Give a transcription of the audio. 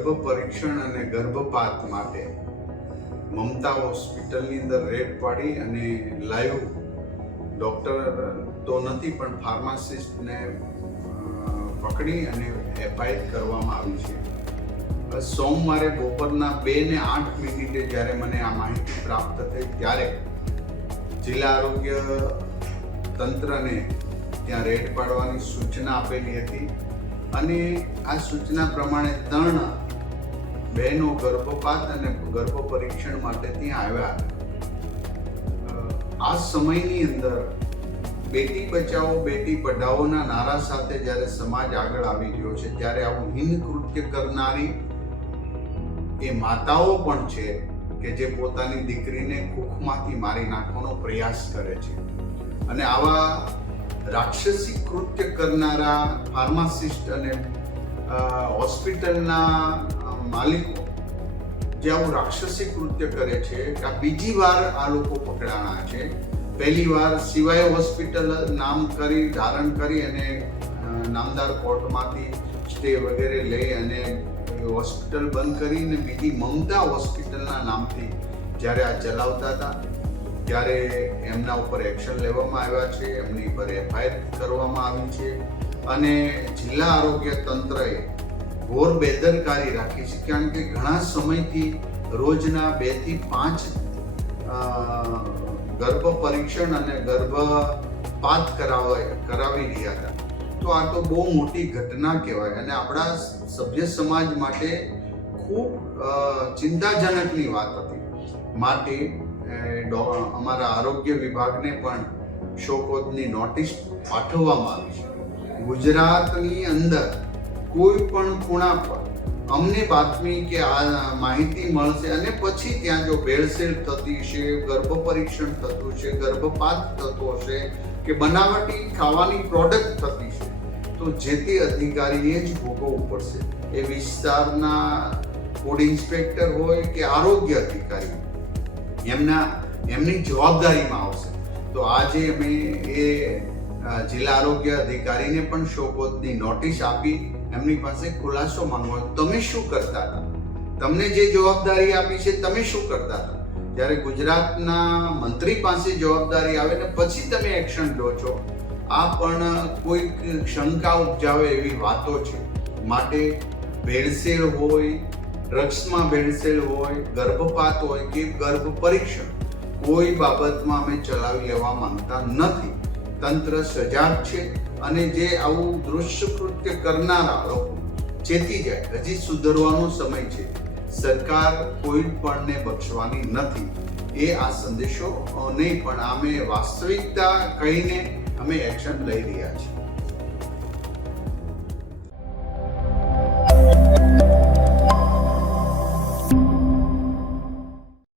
ગર્ભ પરીક્ષણ અને ગર્ભપાત માટે મમતા હોસ્પિટલની અંદર રેડ પાડી અને લાઈવ ડૉક્ટર તો નથી પણ ફાર્માસિસ્ટને પકડી અને એફઆઈઆર કરવામાં આવી છે. સોમવારે બપોરના 2:08 જ્યારે મને આ માહિતી પ્રાપ્ત થઈ ત્યારે જિલ્લા આરોગ્ય તંત્રને ત્યાં રેડ પાડવાની સૂચના આપેલી હતી અને આ સૂચના પ્રમાણે 3 બહેનો ગર્ભપાત અને ગર્ભ પરીક્ષણ માટે ત્યાં આવ્યા. આ સમયની અંદર બેટી બચાવો બેટી પઢાઓના નારા સાથે જ્યારે સમાજ આગળ આવી રહ્યો છે ત્યારે આવું હીન કૃત્ય કરનારી એ માતાઓ પણ છે કે જે પોતાની દીકરીને કુખમાંથી મારી નાખવાનો પ્રયાસ કરે છે. અને આવા રાક્ષસી કૃત્ય કરનારા ફાર્માસિસ્ટ અને હોસ્પિટલના માલિકો જે આવું રાક્ષસી કૃત્ય કરે છે આ બીજી વાર આ લોકો પકડાણા છે. પહેલી વાર સિવાય હોસ્પિટલ નામ કરી ધારણ કરી અને નામદાર કોર્ટમાંથી સ્ટે વગેરે લઈ અને હોસ્પિટલ બંધ કરીને બીજી મમતા હોસ્પિટલના નામથી જ્યારે આ ચલાવતા હતા ત્યારે એમના ઉપર એક્શન લેવામાં આવ્યા છે, એમની પર એફઆઈઆર કરવામાં આવી છે અને જિલ્લા આરોગ્ય તંત્રએ ઘોર બેદરકારી રાખી છે. કારણ કે ઘણા સમયથી રોજના 2 થી 5 ગર્ભ પરીક્ષણ અને ગર્ભપાત કરાવી રહ્યા હતા. તો આ તો બહુ મોટી ઘટના કહેવાય અને આપણા સભ્ય સમાજ માટે ખૂબ ચિંતાજનકની વાત હતી. માટે અમારા આરોગ્ય વિભાગને પણ શોકોદની નોટિસ પાઠવવામાં આવી છે. ગુજરાતની અંદર કોઈ પણ ખૂણા પર અમને બાતમી કે આ માહિતી મળશે અને પછી ત્યાં જો ભેળસેળ થતી છે, ગર્ભ પરીક્ષણ થતું છે, ગર્ભપાત થતો હશે કે બનાવટી ખાવાની પ્રોડક્ટ થતી છે તો જે તે અધિકારીએ જ ભોગવવું પડશે. એ વિસ્તારના ફૂડ ઇન્સ્પેક્ટર હોય કે આરોગ્ય અધિકારી એમની જવાબદારીમાં આવશે. તો આજે અમે એ જિલ્લા આરોગ્ય અધિકારીને પણ શોકોદની નોટિસ આપી એમની પાસે ખુલાસો માંગવા. તમે શું કરતા હતા? તમને જે જવાબદારી આપી છે તમે શું કરતા હતા? જ્યારે ગુજરાતના મંત્રી પાસે જવાબદારી આવે ને પછી તમે એક્શન લો છો, આ પણ કોઈક શંકા ઉપજાવે એવી વાતો છે. માટે ભેળસેળ હોય, ડ્રગ્સમાં ભેળસેળ હોય, ગર્ભપાત હોય કે ગર્ભ પરીક્ષણ કોઈ બાબતમાં અમે ચલાવી લેવા માંગતા નથી. તંત્ર સજાગ છે અને જે આવું દુષ્કૃત્ય કરનારા લોકો ચેતી જાય. હજી સુધરવાનો સમય છે. સરકાર કોઈ પણને બક્ષવાની નથી. એ આ સંદેશો નહીં પણ અમે વાસ્તવિકતા કહીને અમે એક્શન લઈ રહ્યા છીએ.